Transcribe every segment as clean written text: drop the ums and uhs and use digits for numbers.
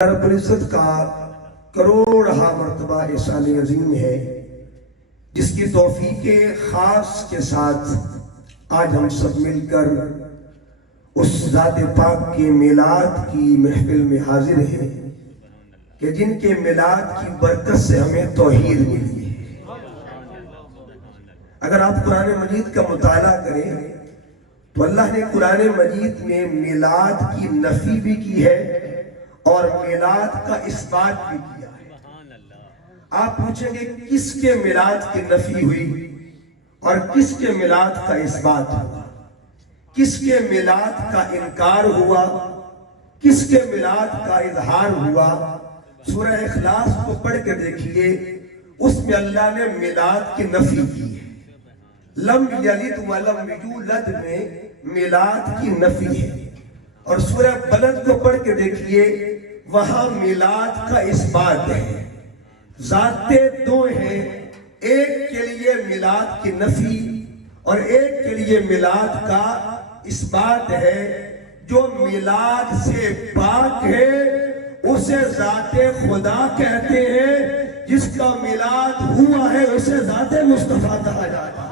رب العزت کا کروڑہا مرتبہ احسان عظیم ہے جس کی توفیق خاص کے ساتھ آج ہم سب مل کر اس ذات پاک کے میلاد کی محفل میں حاضر ہیں کہ جن کے میلاد کی برکت سے ہمیں توحید ملی ہے۔ اگر آپ قرآن مجید کا مطالعہ کریں تو اللہ نے قرآن مجید میں میلاد کی نفی بھی کی ہے اور میلاد کا اثبات بھی کیا ہے۔ آپ پوچھیں گے کس کے میلاد کی نفی ہوئی اور کس کے میلاد کا اثبات ہوا، کس کے میلاد کا انکار ہوا، کس کے میلاد کا اظہار ہوا؟ سورہ اخلاص کو پڑھ کے دیکھیے، اس میں اللہ نے میلاد کی نفی کی ہے۔ لم یلد ولم یولد میں میلاد کی نفی ہے، اور سورہ بلد کو پڑھ کے دیکھیے وہاں میلاد کا اثبات ہے۔ ذاتیں دو ہیں، ایک کے لیے میلاد کی نفی اور ایک کے لیے میلاد کا اثبات ہے۔ جو میلاد سے پاک ہے اسے ذات خدا کہتے ہیں، جس کا میلاد ہوا ہے اسے ذات مصطفیٰ کہا جاتا ہے۔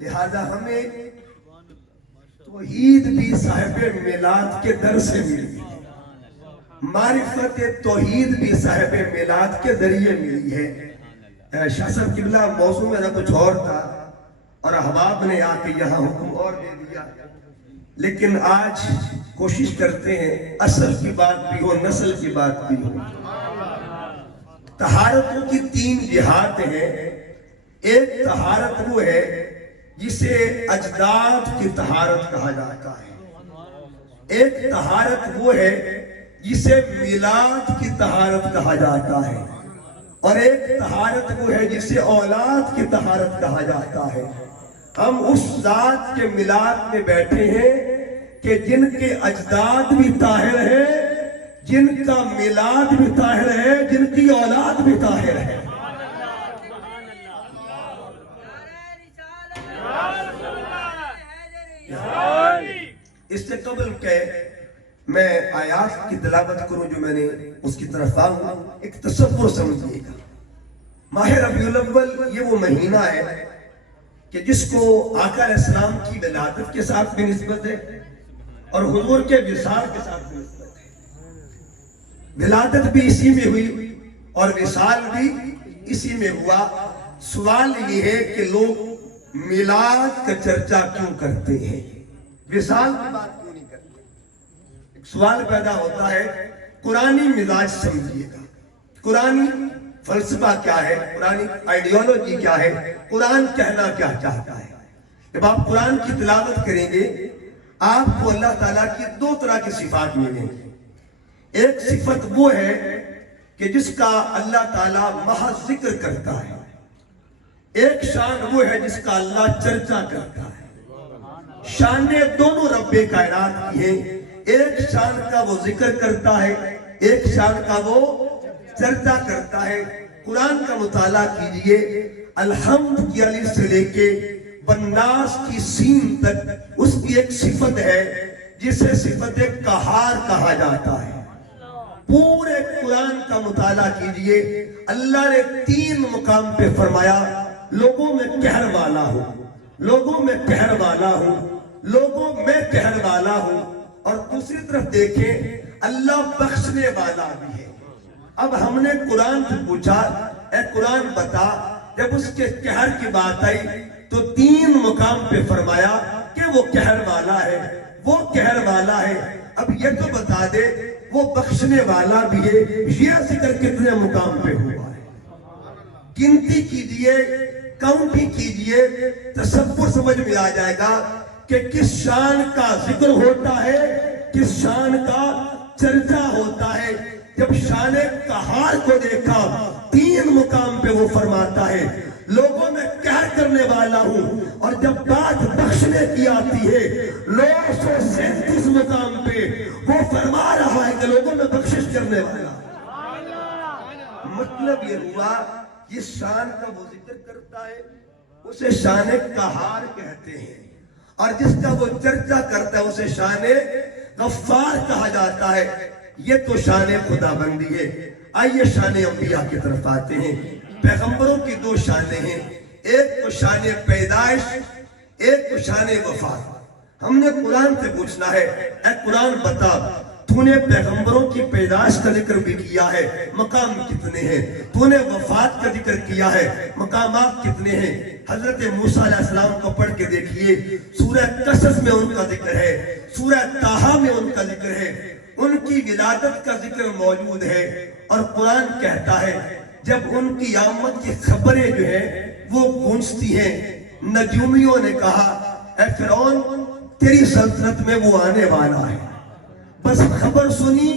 لہذا ہمیں توحید بھی صاحب میلاد کے در سے ملی ہے، معرفت توحید بھی صاحب میلاد کے ذریعے ملی ہے۔ شاہ صاحب قبلہ موضوع میں نہ کچھ اور تھا اور احباب نے آ کے یہاں حکم اور دے دیا، لیکن آج کوشش کرتے ہیں اصل کی بات بھی ہو، نسل کی بات بھی ہو۔ طہارتوں کی تین جہات ہیں۔ ایک طہارت وہ ہے جسے اجداد کی طہارت کہا جاتا ہے، ایک طہارت وہ ہے جسے میلاد کی طہارت کہا جاتا ہے، اور ایک طہارت وہ ہے جسے اولاد کی طہارت کہا جاتا ہے۔ ہم اس ذات کے میلاد میں بیٹھے ہیں کہ جن کے اجداد بھی طاہر ہیں، جن کا میلاد بھی طاہر ہے، جن کی اولاد بھی طاہر ہے۔ اس سے قبل کہ میں آیات کی تلاوت کروں جو میں نے اس کی طرف آؤں، ایک تصور سمجھیے گا۔ ماہ ربیع الاول یہ وہ مہینہ ہے کہ جس کو آقا علیہ السلام کی ولادت کے ساتھ بھی نسبت ہے اور حضور کے وصال کے ساتھ بھی نسبت ہے۔ ولادت بھی اسی میں ہوئی اور وصال بھی اسی میں ہوا۔ سوال یہ ہے کہ لوگ میلاد کا چرچا کیوں کرتے ہیں، وصال کی بات کیوں نہیں کرتے؟ ایک سوال پیدا ہوتا ہے۔ قرآنی مزاج سمجھیے گا، قرآنی فلسفہ کیا ہے، قرآنی آئیڈیالوجی کیا ہے، قرآن کہنا کیا چاہتا ہے۔ جب آپ قرآن کی تلاوت کریں گے آپ کو اللہ تعالیٰ کی دو طرح کی صفات ملیں گی۔ ایک صفت وہ ہے کہ جس کا اللہ تعالیٰ محض ذکر کرتا ہے، ایک شان وہ ہے جس کا اللہ چرچا کرتا ہے۔ شانیں دونوں رب کائنات کی ہیں، ایک شان کا وہ ذکر کرتا ہے، ایک شان کا وہ چرچا کرتا ہے۔ قرآن کا مطالعہ کیجئے، الحمد کی الف سے لے کے والناس کی سین تک اس کی ایک صفت ہے جسے صفت قہار کہا جاتا ہے۔ پورے قرآن کا مطالعہ کیجئے، اللہ نے تین مقام پہ فرمایا لوگوں میں قہر والا ہوں، لوگوں میں قہر والا ہوں، لوگوں میں قہر والا ہوں، اور دوسری طرف دیکھیں اللہ بخشنے والا بھی ہے۔ اب ہم نے قرآن سے پوچھا، اے قرآن بتا، جب اس کے قہر کی بات آئی تو تین مقام پہ فرمایا کہ وہ قہر والا ہے، وہ قہر والا ہے۔ اب یہ تو بتا دے وہ بخشنے والا بھی ہے، یہ ذکر کتنے مقام پہ ہوا ہے؟ گنتی کیجئے، کاؤنٹی کیجئے، تصور سمجھ میں آ جائے گا کہ کس شان کا ذکر ہوتا ہے، کس شان کا چرچا ہوتا ہے۔ جب شان قہار کو دیکھا تین مقام پہ وہ فرماتا ہے لوگوں میں قہر کرنے والا ہوں، اور جب بات بخشنے کی آتی ہے 937 مقام پہ وہ فرما رہا ہے کہ لوگوں میں بخشش کرنے والا۔ مطلب یہ ہوا جس شان کا وہ ذکر کرتا ہے اسے شان قہار کہتے ہیں، اور جس کا وہ چرچا کرتا ہے اسے شان غفار کہا جاتا ہے. یہ تو شان خدا بندی ہے. آئیے شان انبیاء کی طرف آتے ہیں. پیغمبروں کی دو شانیں ہیں, ایک تو شان پیدائش, ایک تو شان وفات. ہم نے قرآن سے پوچھنا ہے, اے قرآن بتا, تو نے پیغمبروں کی پیدائش کا ذکر بھی کیا ہے, مقام کتنے ہیں؟ تو نے وفات کا ذکر کیا ہے, مقامات کتنے ہیں؟ حضرت موسیٰ علیہ السلام کو پڑھ کے دیکھیے, سورہ قصص میں ان کا ذکر ہے, سورہ طٰہٰ میں ان کا ذکر ہے, ان کی ولادت کا ذکر موجود ہے. اور قرآن کہتا ہے جب ان کی آمد کی خبریں جو ہیں وہ گونجتی ہیں, نجومیوں نے کہا اے فرعون تیری سلطنت میں وہ آنے والا ہے. بس خبر سنی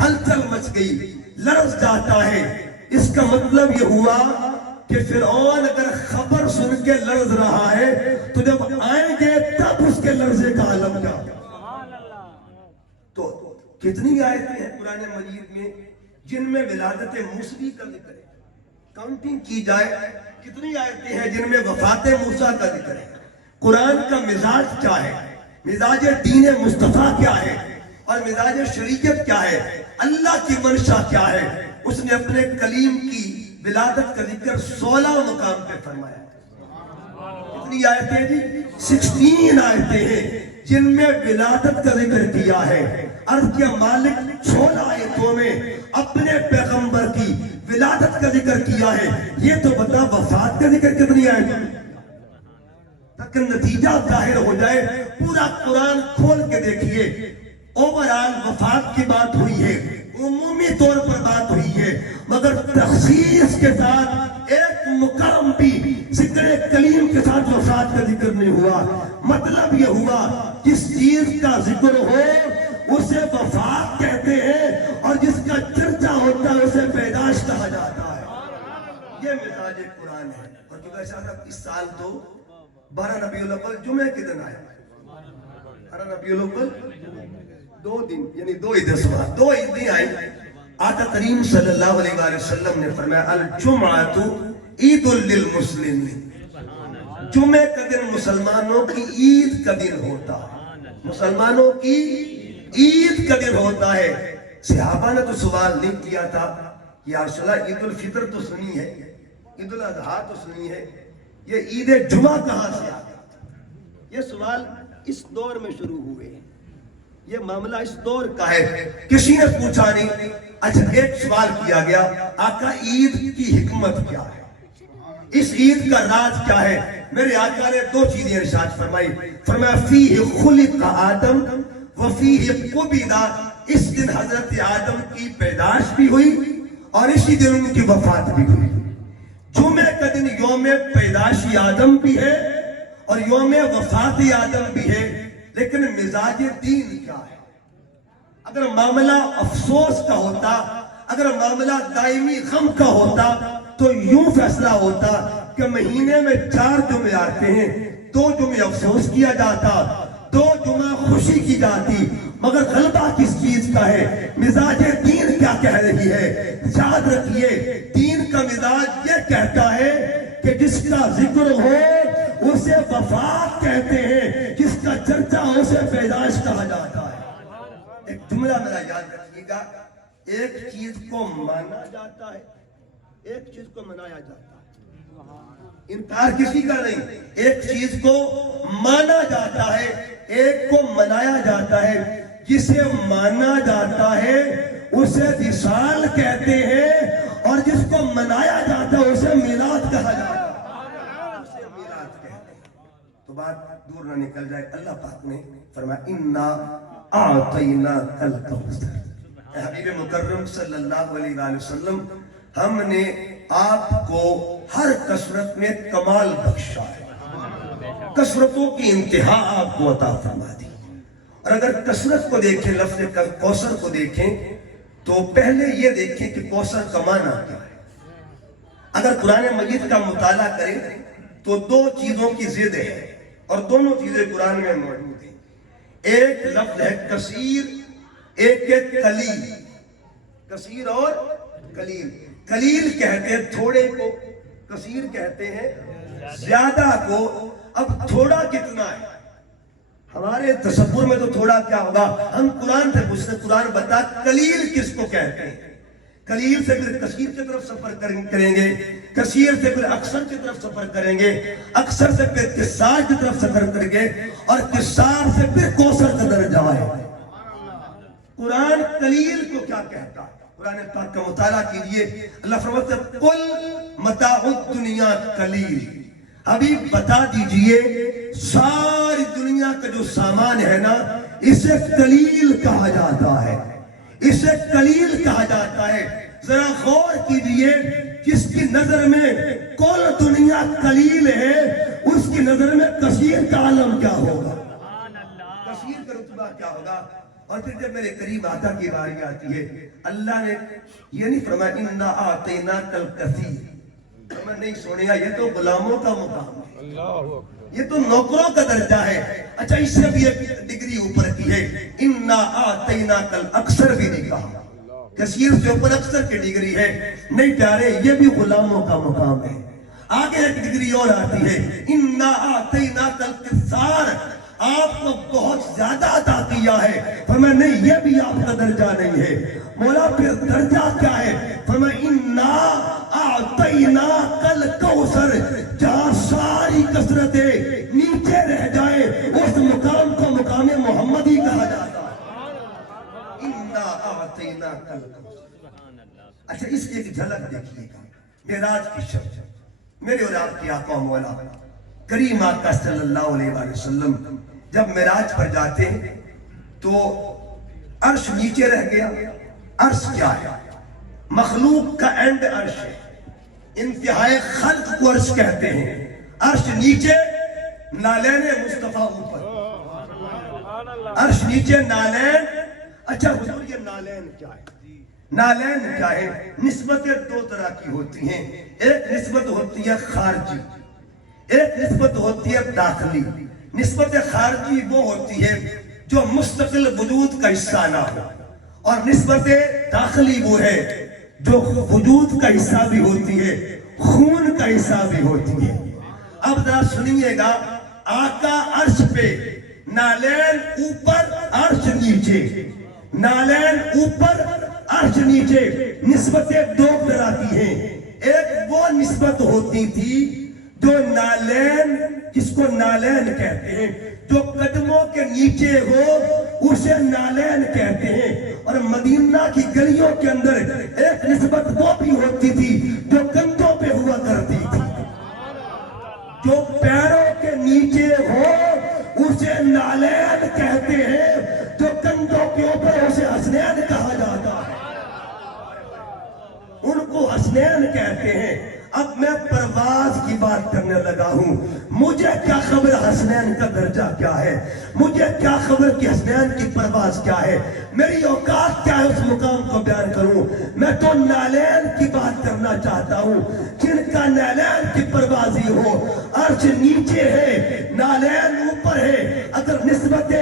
ہلچل مچ گئی, لرز جاتا ہے. اس کا مطلب یہ ہوا کہ فرعون اگر خبر سن کے لرز رہا ہے تو جب آئیں گے تب اس کے لرزے کا عالم کیا. تو کتنی آیتیں ہیں قرآن مجید میں جن میں ولادت موسیٰ کا ذکر ہے؟ کاؤنٹنگ کی جائے کتنی آیتیں ہیں جن میں وفات موسیٰ کا ذکر ہے؟ قرآن کا مزاج کیا ہے, مزاج دین مصطفیٰ کیا ہے, اور مزاج شریعت کیا ہے, اللہ کی منشا کیا ہے؟ اس نے اپنے کلیم کی ولادت کا ذکر 16 مقام پہ فرمایا. کتنی آیتیں جی؟ 16 آیتیں ہیں جن میں ولادت کا ذکر کیا ہے. عرض کے مالک 16 آیتوں میں اپنے پیغمبر کی ولادت کا ذکر کیا ہے. یہ تو بتا وفات کا ذکر کتنی آیتیں تاکہ نتیجہ ظاہر ہو جائے. پورا قرآن کھول کے دیکھیے, اوورال وفات کی بات ہوئی ہے, عمومی طور پر بات ہوئی ہے, مگر تخصیص کے ساتھ ایک مقام بھی ذکر کلیم کے ساتھ وفات کا ذکر نہیں ہوا. مطلب یہ ہوا جس چیز کا ذکر ہو اسے وفات کہتے ہیں, اور جس کا چرچا ہوتا ہے اسے پیدائش کہا جاتا ہے. یہ مزاج قرآن ہے. اور جو صاحب اس سال تو 12 ربیع الاول جمعہ کے دن آیا. 12 ربیع الاول 2 دن یعنی 2 عیدیں آئی. آقا کریم صلی اللہ علیہ وآلہ وسلم نے فرمایا الجمعۃ عید للمسلمین, جمعہ کا دن مسلمانوں کی عید کا دن ہوتا ہے, مسلمانوں کی عید کا دن ہوتا ہے. صحابہ نے تو سوال نہیں کیا تھا یا رسول اللہ عید الفطر تو سنی ہے, عید الاضحیٰ تو سنی ہے, یہ عید جمعہ کہاں سے آ گیا؟ یہ سوال اس دور میں شروع ہوئے ہیں. یہ معاملہ اس دور کا ہے, کسی نے پوچھا نہیں. اچھا ایک سوال کیا گیا, آقا عید کی حکمت کیا ہے, اس عید کا راز کیا ہے؟ میرے آقا نے 2 چیزیں ارشاد فرمائی. فرمایا فیہ خلق آدم وفیہ قبض, اس دن حضرت آدم کی پیدائش بھی ہوئی اور اسی دن ان کی وفات بھی ہوئی. جمعہ کا دن یوم پیدائش آدم بھی ہے اور یوم وفات آدم بھی ہے, لیکن مزاج دین کیا ہے؟ اگر معاملہ افسوس کا ہوتا, اگر معاملہ دائمی غم کا ہوتا تو یوں فیصلہ ہوتا کہ مہینے میں 4 جمعے آتے ہیں, 2 جمعے افسوس کیا جاتا, 2 جمعہ خوشی کی جاتی. مگر غلبہ کس چیز کا ہے؟ مزاج دین کیا کہہ رہی ہے؟ یاد رکھیے دین کا مزاج یہ کہتا ہے کہ جس کا ذکر ہو اسے وفات کہتے ہیں, جس کا چرچا ہو اسے پیدائش کہا جاتا ہے. ایک جملہ میرا یاد رکھیے گا, ایک چیز کو مانا جاتا ہے, ایک چیز کو منایا جاتا ہے. انکار کسی کا نہیں. ایک چیز کو مانا جاتا ہے, ایک کو منایا جاتا ہے. جسے مانا جاتا ہے اسے وصال کہتے ہیں, اور جس کو منایا جاتا ہے اسے میلاد کہا جاتا ہے, اسے میلاد کہتے ہیں. تو بات دور نہ نکل جائے, اللہ پاک نے فرمایا انا اعطیناک الکوثر. حبیب مکرم صلی اللہ علیہ وآلہ وسلم ہم نے آپ کو ہر کثرت میں کمال بخشا ہے, کثرتوں کی انتہا آپ کو عطا فرما دی. اور اگر کثرت کو دیکھیں, لفظ کوثر کو دیکھیں تو پہلے یہ دیکھیں کہ کوثر کا معنی کیا ہے. اگر قرآن مجید کا مطالعہ کریں تو 2 چیزوں کی ضد ہے اور دونوں چیزیں قرآن میں موجود ہیں. ایک لفظ ہے کثیر, ایک ہے قلیل. کثیر اور قلیل. قلیل کہتے ہیں تھوڑے کو, کثیر کہتے ہیں زیادہ کو. اب تھوڑا کتنا ہے؟ ہمارے تصور میں تو تھوڑا کیا ہوگا، ہم قرآن سے پوچھتے ہیں، قرآن بتا قلیل کس کو کہتے ہیں؟ قلیل سے پھر کثیر کی طرف سفر کریں گے، کثیر سے پھر اکثر کی طرف سفر کریں گے، اکثر سے پھر کثار کی طرف سفر کریں گے، اور کثار سے پھر کوثر کا درجہ ہے۔ قرآن قلیل کو کیا کہتا ہے؟ قرآن پاک کا مطالعہ کیجئے، اللہ فرماتا ہے قل متاع الدنیا قلیل، حبیب بتا دیجئے ساری دنیا کا جو سامان ہے نا، اسے قلیل کہا جاتا ہے، اسے قلیل کہا جاتا ہے۔ ذرا غور کیجئے، جس کی نظر میں کل دنیا قلیل ہے، اس کی نظر میں کثیر کا عالم کیا ہوگا، کثیر کا رتبہ کیا ہوگا۔ اور پھر جب میرے قریب آتا کی باری آتی ہے، اللہ نے یہ نہیں فرمایا اِنَّا أَعْطَيْنَاكَ الْكَثِيرَ، میں نہیں سنیا، یہ تو غلاموں کا مقام ہے، یہ تو نوکروں کا درجہ ہے۔ اچھا اس سے بھی ایک ڈگری اوپر کی ہے، اِنَّا أَعْطَيْنَاكَ الْأَكْثَرَ بھی نہیں کہا، کثیر سے اوپر اکثر کی ڈگری ہے۔ نہیں پیارے، یہ بھی غلاموں کا مقام ہے۔ آگے ایک ڈگری اور آتی ہے، اِنَّا أَعْطَيْنَاكَ الْكِثَارَ، آپ کو بہت زیادہ عطا کیا ہے۔ فرمایا نہیں، یہ بھی آپ کا درجہ نہیں ہے۔ مولا پھر درجہ کیا ہے؟ فرمایا اِنَّا أَعْطَيْنَاكَ الْكَوْثَرَ، جہاں ساری کثرتیں نیچے رہ جائیں، اس مقام کو مقام محمدی کہا جاتا ہے۔ اِنَّا أَعْطَيْنَاكَ الْكَوْثَرَ۔ اچھا اس کی ایک جھلک دیکھیے گا، معراج کی شب، میرے اور آپ کی آقا مولا کریم آقا صلی اللہ علیہ وآلہ وسلم جب معراج پر جاتے ہیں تو عرش نیچے رہ گیا۔ عرش کیا ہے؟ مخلوق کا اینڈ عرش ہے، انتہائی خلق کو عرش کہتے ہیں۔ عرش نیچے، نالین مصطفیٰ اوپر، عرش نیچے، نالین۔ اچھا حضور یہ نالین کیا ہے؟ نالین کیا ہے؟ نسبتیں دو طرح کی ہوتی ہیں، ایک نسبت ہوتی ہے خارجی، ایک نسبت ہوتی ہے داخلی۔ نسبت خارجی وہ ہوتی ہے جو مستقل وجود کا حصہ نہ ہو، اور نسبت داخلی وہ ہے جو وجود کا حصہ بھی ہوتی ہے، خون کا حصہ بھی ہوتی ہے۔ اب ذرا سنیے گا، آقا عرش پہ، نالین اوپر عرش نیچے، نالین اوپر عرش نیچے، نسبتیں دو طرح کی ہیں۔ ایک وہ نسبت ہوتی تھی جو نالین، جس کو نالین کہتے ہیں، جو قدموں کے نیچے ہو اسے نالین کہتے ہیں۔ اور مدینہ کی گلیوں کے اندر ایک نسبت وہ بھی ہوتی تھی جو کندھوں پہ ہوا کرتی تھی، جو پیروں کے نیچے ہو اسے نالین کہتے ہیں، جو کندھوں کے اوپر اسے حسنین کہا جاتا ہے، ان کو حسنین کہتے ہیں۔ اب میں پرواز کی بات کرنے لگا ہوں، مجھے کیا خبر حسنین کا درجہ کیا ہے، مجھے کیا خبر کہ حسنین کی پرواز کیا ہے، میری اوقات کیا ہے اس مقام کو بیان کروں۔ میں تو نالین کی بات کرنا چاہتا ہوں، جن کا نالین کی پروازی ہو۔ عرش نیچے ہے، نالین اوپر ہے۔ اگر نسبت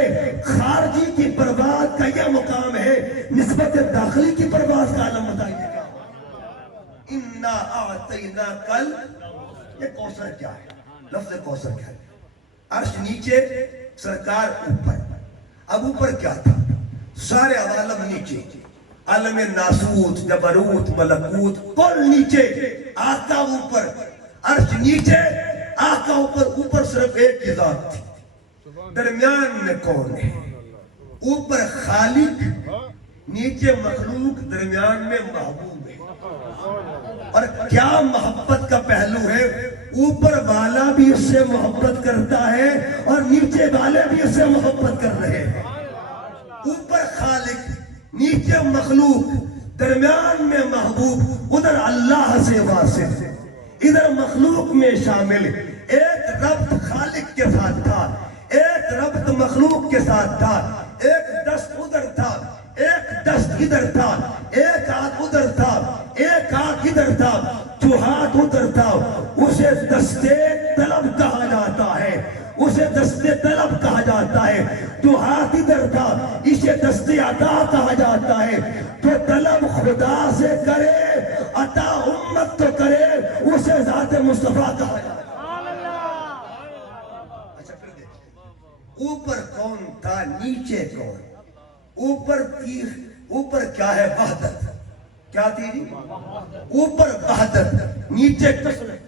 خارجی کی پرواز کا یہ مقام ہے، نسبت داخلی کی پرواز کا عالم بتائیے گا۔ اِنَّا أَعْطَيْنَاكَ ال، یہ کوثر کیا ہے؟ لفظ کوثر کیا ہے؟ عرش نیچے، سرکار اوپر۔ اب اوپر کیا تھا؟ سارے عوالم نیچے، عالم ناسوت، جبروت، ملکوت، کل نیچے، آقا اوپر، عرش نیچے، آقا اوپر۔ اوپر صرف ایک کی ذات تھی، درمیان میں کون ہے؟ اوپر خالق، نیچے مخلوق، درمیان میں محبوب ہے۔ اور کیا محبت کا پہلو ہے، اوپر والا بھی اس سے محبت کرتا ہے اور نیچے والے بھی اس سے محبت کر رہے ہیں۔ اوپر خالق، نیچے مخلوق، درمیان میں محبوب، ادھر اللہ سے واصل، ادھر مخلوق میں شامل۔ ایک ربط خالق کے ساتھ تھا، ایک ربط مخلوق کے ساتھ تھا، ایک دست ادھر تھا، ایک دست ادھر تھا، ایک ہاتھ ادھر تھا، ایک ہاتھ ادھر تھا۔ جو ہاتھ ادھر تھا اسے دستے طلب کہا جاتا ہے، اسے دستے طلب کہا جاتا ہے۔ جو ہاتھ ادھر تھا اسے دستے عطا کہا جاتا ہے۔ جو طلب خدا سے کرے عطا امت تو کرے، اسے ذات مصطفیٰ کہا جاتا ہے۔ اچھا پھر دیکھیں، اوپر کون تھا نیچے کون؟ اوپر کیا ہے؟ وحدت. کیا تھی جی؟ اوپر وحدت نیچے کثرت.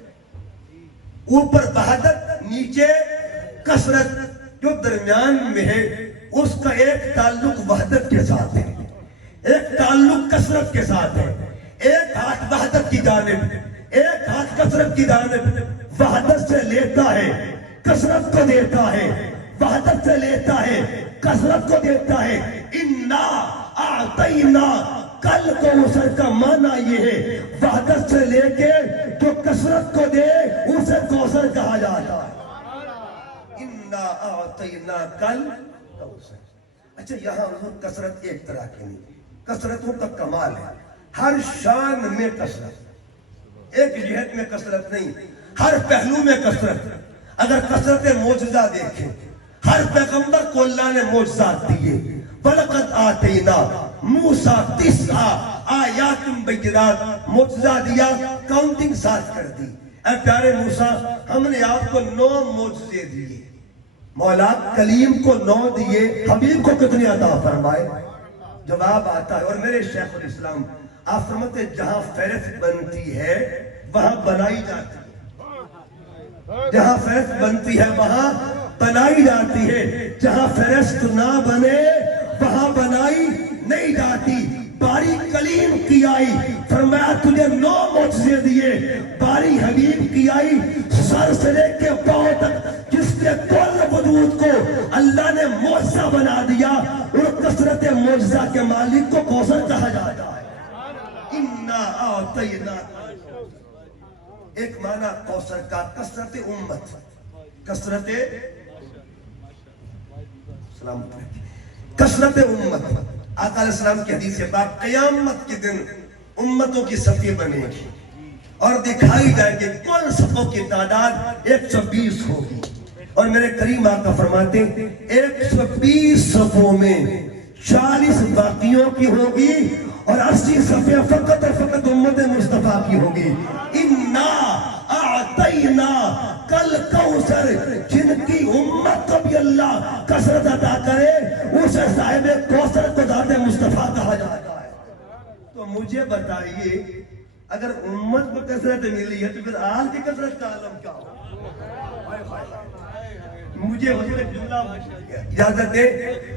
اوپر وحدت نیچے کثرت. جو درمیان میں ہے اس کا ایک تعلق وحدت کے ساتھ ہے، ایک تعلق کثرت کے ساتھ ہے. ایک ہاتھ وحدت کی جانب، ایک ہاتھ کثرت کی جانب. وحدت سے لیتا ہے کثرت کو دیتا ہے، وحدت سے لیتا ہے کثرت کو دیتا ہے. انا اعطینا کل کوثر کا معنی یہ ہے وحدت سے لے کے جو کثرت کو دے اسے کوثر کہا جاتا ہے. انا اعطینا کل کوثر. اچھا یہاں حضور کثرت ایک طرح کی نہیں، کثرتوں کا کمال ہے. ہر شان میں کثرت، ایک جہت میں کثرت نہیں، ہر پہلو میں کثرت. اگر کثرت معجزہ دیکھیں، ہر پیغمبر کو اللہ نے معجزات دیے. وَلَقَدْ آتَيْنَا موسیٰ 9 آیات بینات، معجزہ دیا، کاؤنٹنگ ساتھ کر دی. اے پیارے موسیٰ ہم نے آپ کو 9 معجزے دیے. مولا کلیم کو 9 دیے، حبیب کو کتنے عطا فرمائے؟ جواب آتا ہے. اور میرے شیخ الاسلام آپ فرماتے ہیں جہاں فہرست بنتی ہے وہاں بنائی جاتی ہے. جہاں فہرست بنتی ہے وہاں بنائی جاتی ہے. جہاں فہرست نہ بنے وہاں بنائی نہیں جاتی. باری کلیم کی آئی، فرمایا تجھے 9 معجزے دیے. باری حبیب کی آئی، سر سے لے کے پاؤں تک جس کے کل وجود کو اللہ نے معجزہ بنا دیا. اور کثرت معجزہ کے مالک کو کوثر کہا جاتا ہے. انا اعطینا. ایک معنی کوثر کا کثرت امت، کثرت کثرت امت. آقا علیہ السلام کی حدیث پاک قیامت کے دن امتوں کی صفیں بنے گی اور دکھائی جائے کہ کل صفوں کی تعداد 120 ہوگی. اور میرے کریم آقا فرماتے ہیں 120 صفوں میں 40 باقیوں کی ہوگی اور 80 صفیں فقط اور فقط امت مصطفیٰ کی ہوگی. انا اعطینا کل کوثر. جن کی امت کو بھی اللہ کثرت عطا کرے اسے صاحب کوثر کو ذات مصطفیٰ کہا جاتا ہے. تو مجھے بتائیے اگر امت کو کثرت ملی ہے تو پھر آل کی کثرت کا عالم کیا ہو؟ مجھے حضور ایک جملہ اجازت دے.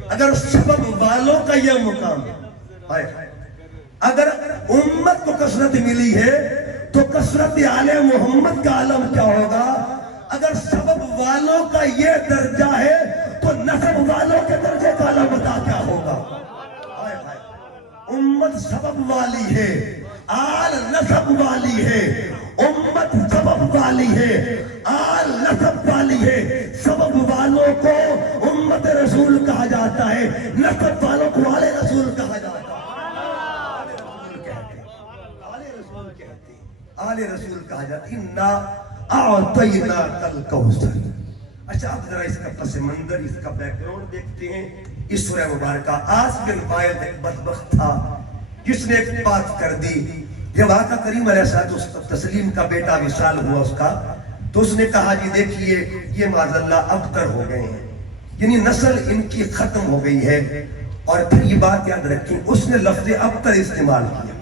اگر سبب والوں کا یہ مقام ہے، اگر امت کو کثرت ملی ہے تو کثرت آل محمد کا عالم کیا ہوگا؟ اگر سبب والوں کا یہ درجہ ہے تو نسب والوں کے درجے کا عالم بتا کیا ہوگا؟ امت سبب والی ہے، آل نسب والی ہے. امت سبب والی ہے، آل نسب والی ہے. سبب والوں کو امت رسول کہا جاتا ہے، نسب والوں کو آل رسول کہا جاتا ہے. آل رسول کہا جاتا ہے. انا اعطینا کل کوثر. اچھا اب ذرا اس کا پس منظر، اس کا بیک گراؤنڈ دیکھتے ہیں. اس سورہ مبارکہ عاص بن وائل ایک بدبخت تھا جس نے ایک بات کر دی. جب آقا کریم علیہ السلام تسلیم کا بیٹا وصال ہوا اس کا، تو اس نے کہا جی دیکھیے یہ معاذ اللہ ابتر ہو گئے ہیں، یعنی نسل ان کی ختم ہو گئی ہے. اور پھر یہ بات یاد رکھیں اس نے لفظ ابتر استعمال کیا.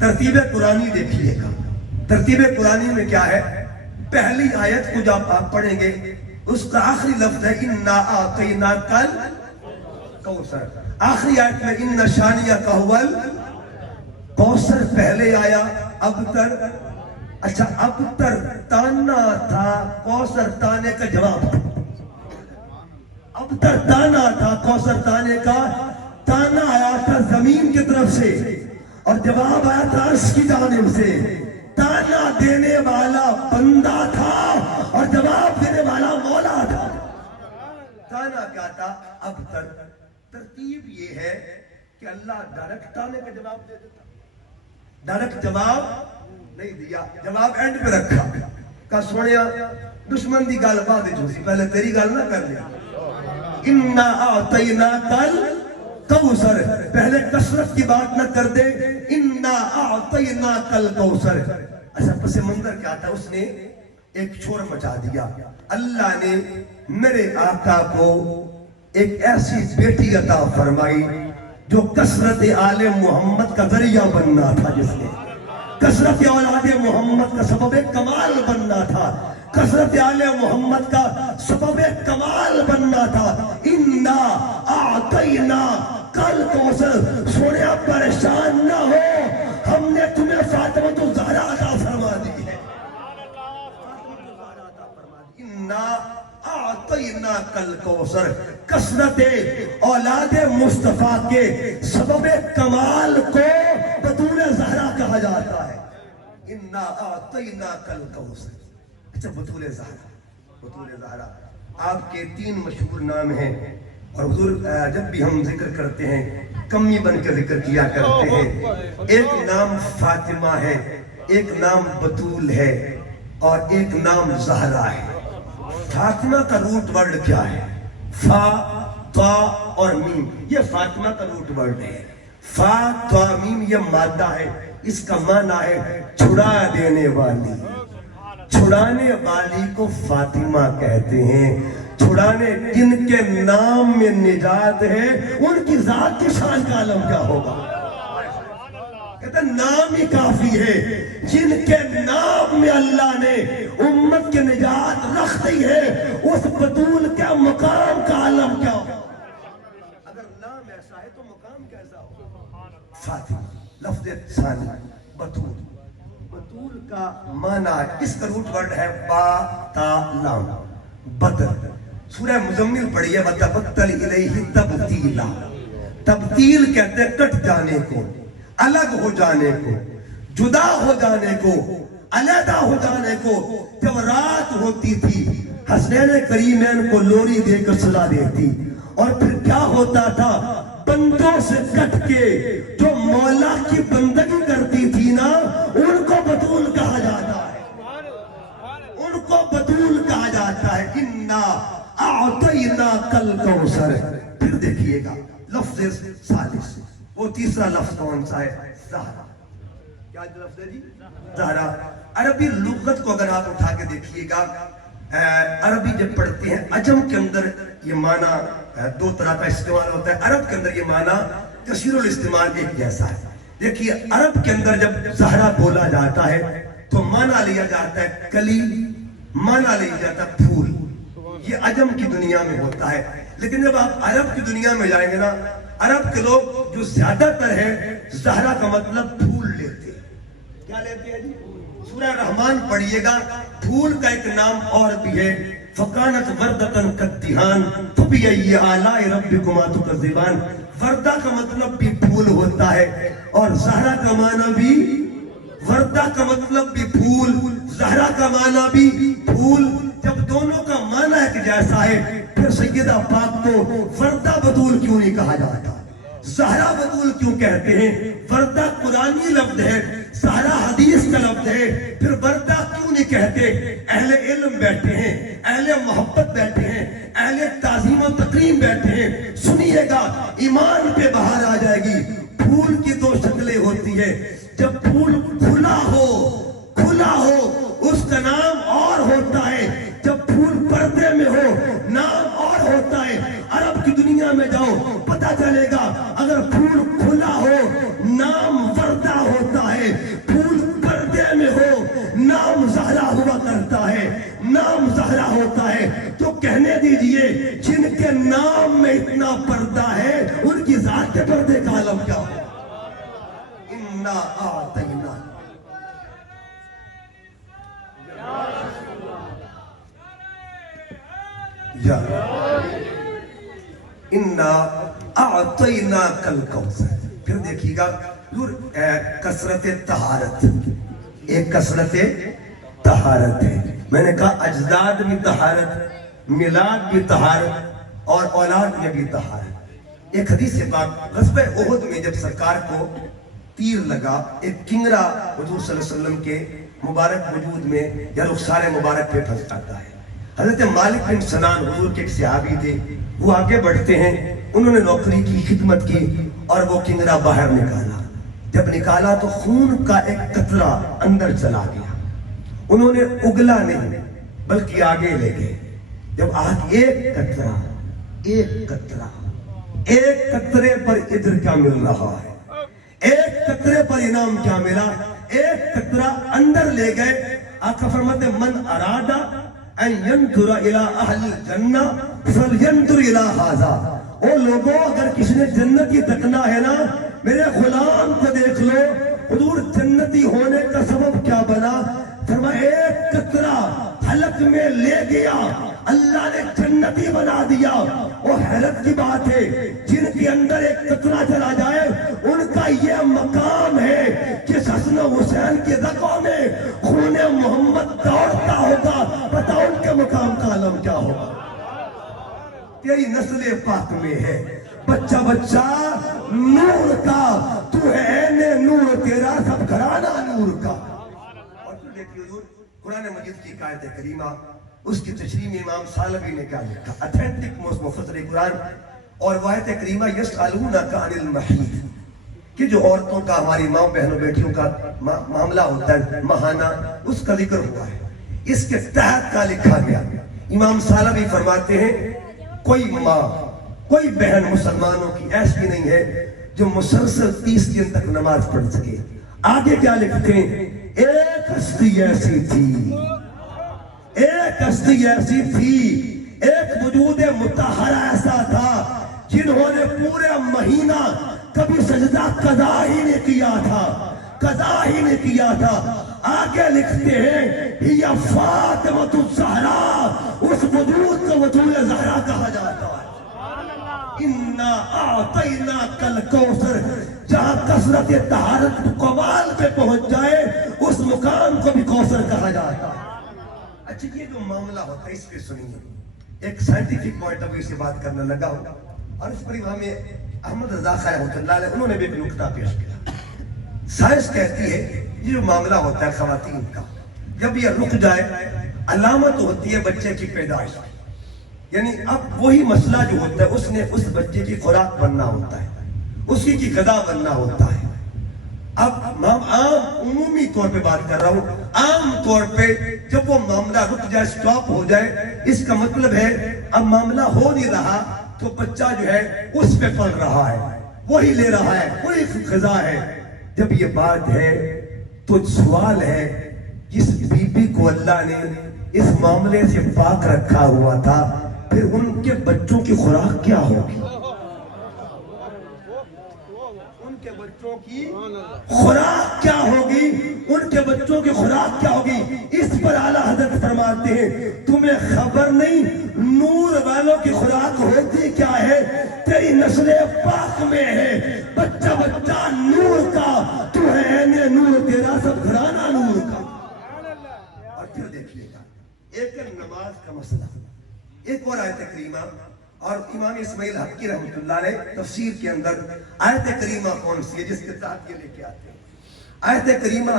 ترتیب قرآنی دیکھیے گا، ترتیب قرآنی میں کیا ہے؟ پہلی آیت کو جب آپ پڑھیں گے اس کا آخری لفظ ہے انا اعطینا کل کوثر. آخری آیت میں ان شانیہ ہول کوثر پہلے آیا، ابتر. اچھا ابتر تانا تھا، کوثر تانے کا جواب تھا. ابتر تانا تھا، کوثر تانے کا. تانا آیا تھا زمین کی طرف سے اور جواب آیا تھا عرش کی جانب سے. تانا دینے والا بندہ تھا اور جواب دینے والا مولا تھا. تانا کیا تھا؟ ابتر. ترتیب یہ ہے کہ اللہ ڈائریکٹ تانے کا جواب دے دیتا، ڈائریکٹ جواب نہیں دیا، جواب اینڈ پہ رکھا. کہا سونیا دشمن دی گل بعد وچ ہوسی، پہلے تیری گل نہ کر لیا. انا اعطینا کل کوثر، پہلے کثرت کی بات نہ کر دے. انا اعطینا کل کوثر. اچھا پس منظر کیا تھا؟ اس نے ایک شور مچا دیا. اللہ نے میرے آقا کو ایک ایسی بیٹی عطا فرمائی جو کثرت آل محمد کا ذریعہ بننا تھا, جس نے کثرت اولاد محمد کا سبب کمال بننا تھا, کثرت آل محمد کا سبب کمال بننا تھا. انا اعطینا کل کوثر. سونے آپ پریشان نہ ہو, ہم نے تمہیں فاطمہ الزہرا عطا فرما دی ہے. انا اعطینا کل کوثر, کثرت اولاد مصطفیٰ کے سبب کمال کو بطول زہرا کہا جاتا ہے. انا اعطینا کل کوثر. اچھا, بطول زہرا, بطول زہرا آپ کے 3 مشہور نام ہیں, اور حضور جب بھی ہم ذکر کرتے ہیں کمی بن کے ذکر کیا کرتے ہیں. ایک نام فاطمہ ہے, ایک نام بطول ہے, اور ایک نام زہرا ہے. فاطمہ کا روٹ ورڈ کیا ہے؟ فا, تا اور میم. یہ فاطمہ کا روٹ ورڈ ہے. فا, تا, میم یہ مادہ ہے. اس کا معنی ہے چھڑا دینے والی. چھڑانے والی کو فاطمہ کہتے ہیں. چھڑانے, جن کے نام میں نجات ہے ان کی ذات کی شان کا عالم کیا ہوگا. کہتے ہیں نام ہی کافی ہے. جن کے نام میں اللہ نے امت کی نجات رکھ دی ہے, اس بطول کے مقام کا عالم کیا ہوگا. اگر نام ایسا ہے تو مقام کیسا ہوگا. فاطمہ لفظ ثانی بطول. بطول کا معنی اس کا روٹ ورڈ ہے با, تا, لام. بدر. سورہ مزمل پڑھیے, وَتَبَتَّلِ إِلَيْهِ تَبْتِيلًا. تبدیل کہتے ہیں کٹ جانے کو, الگ ہو جانے کو, جدا ہو جانے کو, علیحدہ ہو جانے کو. جب رات ہوتی تھی حسنین کریمین کو لوری دے کر سلا دیتی, اور پھر کیا ہوتا تھا, بندوں سے کٹ کے جو مولا کی بندگی کرتی تھی نا, ان کو بطول کہا جاتا ہے. ان کو بطول کہا جاتا ہے. انا اعطینا کل کوثر. پھر دیکھیے گا لفظ ثالث, وہ تیسرا لفظ کون سا ہے؟ زہرا. کیا لفظ ہے جی؟ زہرا. عربی لغت کو اگر آپ اٹھا کے دیکھیے گا, عربی جب پڑھتے ہیں عجم کے اندر یہ معنی 2 طرح کا استعمال ہوتا ہے. عرب کے اندر یہ معنی کثیر الاستعمال ایک جیسا ہے. دیکھیے عرب کے اندر جب زہرا بولا جاتا ہے تو معنی لیا جاتا ہے کلی, معنی لیا جاتا ہے پھول. یہ عجم کی دنیا میں ہوتا ہے. لیکن جب آپ عرب کی دنیا میں جائیں گے نا, عرب کے لوگ جو زیادہ تر ہے زہرا کا مطلب پھول لیتے ہیں. کیا لیتے ہیں جی؟ سورہ رحمان پڑھیے گا, پھول کا ایک نام اور بھی ہے, فَقَانَتْ وَرْدَةً كَالدِّهَانِ فَبِأَيِّ آلَاءِ رَبِّكُمَا تُكَذِّبَانِ. وردہ کا مطلب بھی پھول ہوتا ہے, اور زہرا کا معنی بھی, وردہ کا مطلب بھی پھول, زہرا کا معنی بھی پھول. جب دونوں کا معنی ایک جیسا ہے, پھر سیدہ پاک کو وردہ بطول کیوں نہیں کہا جاتا, زہرا بطول کیوں کہتے ہیں؟ وردہ قرآنی لفظ ہے, زہرا حدیث کا لفظ ہے. پھر وردہ کیوں نہیں کہتے؟ اہل علم بیٹھے ہیں, اہل محبت بیٹھے ہیں, اہل تعظیم و تکریم بیٹھے ہیں. سنیے گا, ایمان پہ بہار آ جائے گی. پھول کی 2 شکلیں ہوتی ہے. جب پھول کھلا ہو, کھلا ہو, اس کا نام اور ہوتا ہے. جب پھول پردے میں ہو, نام اور ہوتا ہے. عرب کی دنیا میں جاؤ, پتہ چلے گا اگر پھول کھلا ہو نام وردہ ہوتا ہے, پھول پردے میں ہو نام زہرا ہوا کرتا ہے, نام زہرا ہوتا ہے. تو کہنے دیجئے جن کے نام میں اتنا پردہ ہے ان کی ذات کے پردے کا عالم کیا ہو. انا اعطینا. یا انا اعطینا کل کوثر. پھر دیکھیے گا کثرت طہارت, ایک کثرت طہارت ہے. میں نے کہا اجداد بھی طہارت, میلاد بھی طہارت, اور اولاد میں بھی طہارت. ایک حدیث پاک غزوہ احد میں جب سرکار کو تیر لگا, ایک کنگرا حضور صلی اللہ علیہ وسلم کے مبارک وجود میں یا رخسار مبارک پہ پھنس جاتا ہے. حضرت مالک بن سنان حضور کے ایک صحابی تھے, وہ آگے بڑھتے ہیں, انہوں نے نوکری کی, خدمت کی, اور وہ کنگرا باہر نکالا. جب نکالا تو خون کا ایک قطرہ اندر چلا گیا. انہوں نے اگلا نہیں, بلکہ آگے لے گئے. جب آج ایک قطرے پر ادھر کیا مل رہا ہے, ایک قطرے پر انعام کیا ملا, ایک قطرہ اندر لے گئے. آقا فرماتے من ارادہ ان ينظر الى اہل الجنہ فلینظر الى ھذا. او لوگوں, اگر کسی نے جنتی تکنا ہے نا, میرے غلام کو دیکھ لو. حضور جنتی ہونے کا سبب کیا بنا؟ فرمایا ایک قطرہ حلق میں لے گیا, اللہ نے جنتی بنا دیا. وہ حیرت کی بات ہے, جن کے اندر ایک قطرہ چلا جائے ان کا یہ مقام ہے کہ حسن حسین کی رگوں میں خون محمد دوڑتا ہوگا. پتہ ان کے مقام کا عالم کیا ہوگا. تیری نسل پاک میں ہے بچہ بچہ نور کا, تو ہے عین نور, تیرا سب گھرانہ نور کا. اور پھر دیکھیے حضور قرآن مجید کی آیت کریمہ, اس کی تشریح میں امام سالبی نے کیا لکھا, اتھینٹک مفسر قرآن. اور وہ آیت کریمہ یسألونک عن المحیض, کہ جو عورتوں کا, ہماری ماں بہنوں بیٹیوں کا معاملہ ہوتا ہے ماہانہ, اس کا ذکر ہوا ہے. اس کے تحت کا لکھا گیا. امام سالبی فرماتے ہیں کوئی ماں کوئی بہن مسلمانوں کی ایسی نہیں ہے جو مسلسل 30 دن تک نماز پڑھ سکے. آگے کیا لکھتے ہیں, ایک ہستی ایسی تھی, ایک ہستی ایسی تھی, ایک وجود مطہرہ ایسا تھا جنہوں نے پورے مہینہ کبھی سجدہ قضا ہی نہیں کیا تھا, قضا ہی نہیں کیا تھا. آگے لکھتے ہیں ہی فاطمۃ الزہرا, اس وجود کو وجود زہرا کہا جاتا ہے. انا اعطیناک الکوثر, جہاں کثرت طہارت کمال پہ پہنچ جائے اس مقام کو بھی کوثر کہا جاتا ہے. اچھا یہ جو معاملہ ہوتا ہے اس پہ سنیے, ایک سائنٹیفک پوائنٹ آف ویو سے بات کرنے لگا ہوں, اور اس پر ہمیں احمد رضا خان رحمۃ اللہ علیہ انہوں نے بھی ایک نکتہ پیش کیا. سائنس کہتی ہے یہ جو معاملہ ہوتا ہے خواتین کا, جب یہ رک جائے علامت ہوتی ہے بچے کی پیدائش. یعنی اب وہی مسئلہ جو ہوتا ہے اس نے اس بچے کی خوراک بننا ہوتا ہے, اسی کی غذا بننا ہوتا ہے. اب عام عمومی طور پہ بات کر رہا ہوں, عام طور پہ جب وہ معاملہ رک جائے, سٹاپ ہو جائے, اس کا مطلب ہے اب معاملہ ہو نہیں رہا تو بچہ جو ہے اس پہ پل رہا ہے, وہی لے رہا ہے, وہی غذا ہے. جب یہ بات ہے تو سوال ہے, جس بی بی کو اللہ نے اس معاملے سے پاک رکھا ہوا تھا, پھر ان کے بچوں کی خوراک کیا ہوگی, ان کے بچوں کی خوراک کیا ہوگی, ان کے بچوں کی خوراک کیا ہوگی. اس پر اعلیٰ حضرت فرماتے ہیں تمہیں خبر نہیں نور والوں کی خوراک ہوتی کیا ہے, تیری نسل پاک میں ہے بچہ بچہ نور کا, تو ہے عین نور, تیرا سب گھرانہ نور کا. اور پھر دیکھیے گا ایک نماز کا مسئلہ, ایک اور آیت کریمہ, اور امام اسماعیل حقی رحمۃ اللہ علیہ تفسیر کے اندر آیت کریمہ کون سی ہے جس کے ساتھ یہ لے کے آتے ہیں. آیت کریمہ